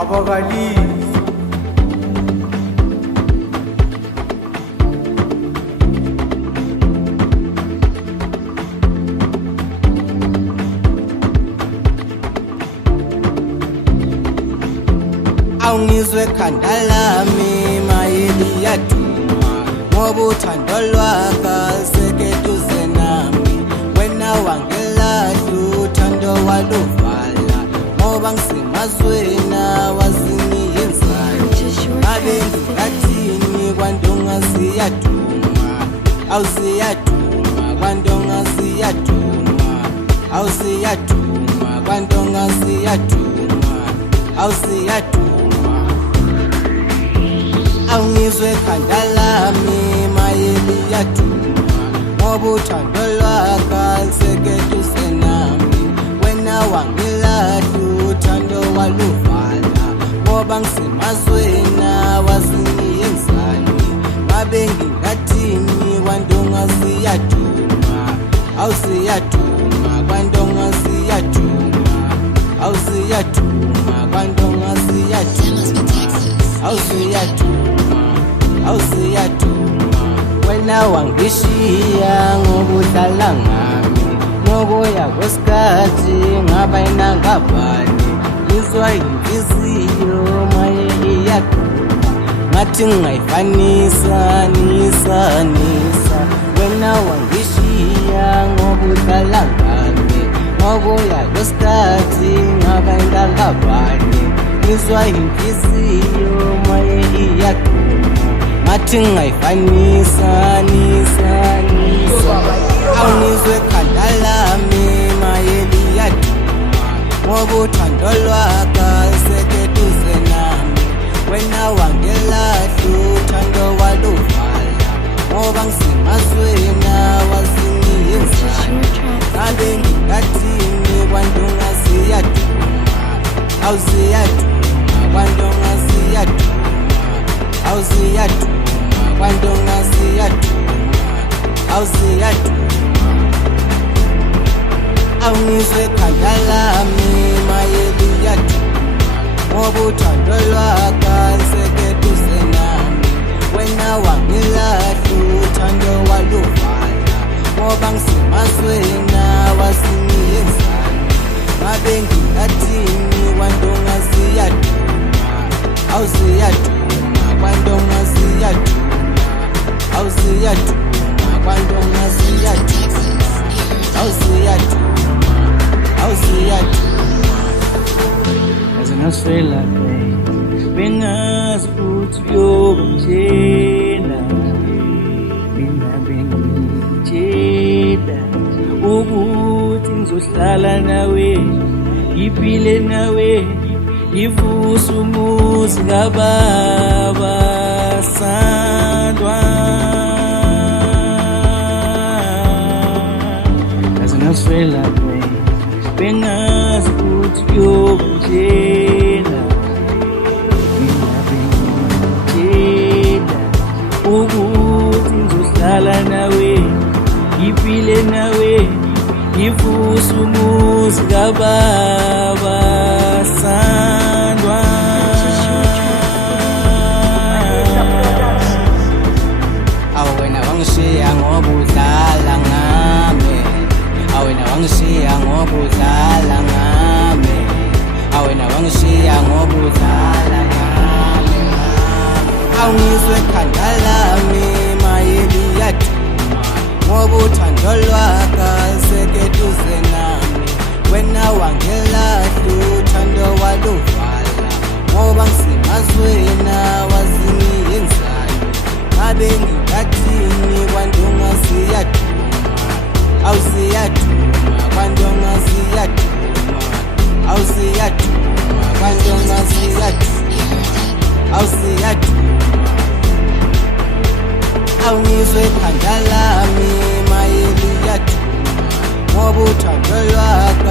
abakalisi awungizwe khanda lami mayeli yaduma ngoba uthando lwakho sekeduze nami wena wangelahla uthando waluvala ngoba ngisemazweni wazini yenzani ngabe ngingathini kwandonga ziyaduma awuziyaduma kwandonga ziyaduma awuziyaduma kwandonga ziyaduma awuziyaduma awungizwe khanda lami mayeli yaduma ngoba uthando lwakho sekeduze nami wena wangelahla uthando waluvala ngoba ngisemazweni wazini yenzani ngabe ngingathini kwandonga ziyaduma awuziyaduma kwandonga ziyaduma awuziyaduma kwandonga ziyaduma awuziyaduma awuziyaduma wena wangishiya ngokudlala ngami ngokuya kwesikhathi ngabayina ngabani ngizwa inhliziyo maye iyaduma ngathi ngingayifanisa nisa wena wangishiya ngokudlala ngami ngokuya kwesikhathi ngabayina ngabani ngizwa inhliziyo maye iyaduma ngathi ngingayifanisa awungizwe khanda lami mayeli yaduma ngoba uthando lwakho sekeduze nami wena wangelahla uthando waluvala ngoba ngisemazweni wazini yenzani ngabe ngingathini kwandonga ziyaduma awuziyaduma kwandonga ziyaduma awuziyaduma kwandonga ziyaduma awuziyaduma awungizwe khanda lami mayeli yaduma ngoba uthando lwakho sekeduze nami wena wangelahla uthando waluvala ngoba ngisemazweni wazini yenzani ngabe ngingathini kwandonga ziyaduma awuziyaduma kwandonga ziyaduma awuziyaduma kwandonga ziyaduma awuziyaduma awuziyaduma azingaswela bengazi ukuthi uyokutshela mina bengitshela ukuthi ngizohlala nawe ngiphile nawe ngivuse umuzi kababa sandwa azingaswela bengazi ukuthi uyokutshela mina bengitshela ukuthi ngizohlala nawe ngiphile nawe ngivuse umuzi kababa sandwa awena wangishiya ngoba udlala ngami awena wangishiya ngoba udlala ngami awena wangishiya ngoba udlala ngami awungizwe khanda lami mayeli yaduma ngoba uthando lwakho sekeduze nami wena wangelahla uthando waluvala ngoba ngisemazweni wazini yenzani ngabe ngingathini kwandonga ziyaduma awuziyaduma kwandonga ziyaduma awuziyaduma kwandonga ziyaduma awuziyaduma awungizwe khanda lami mayeli yaduma ngoba uthando lwakho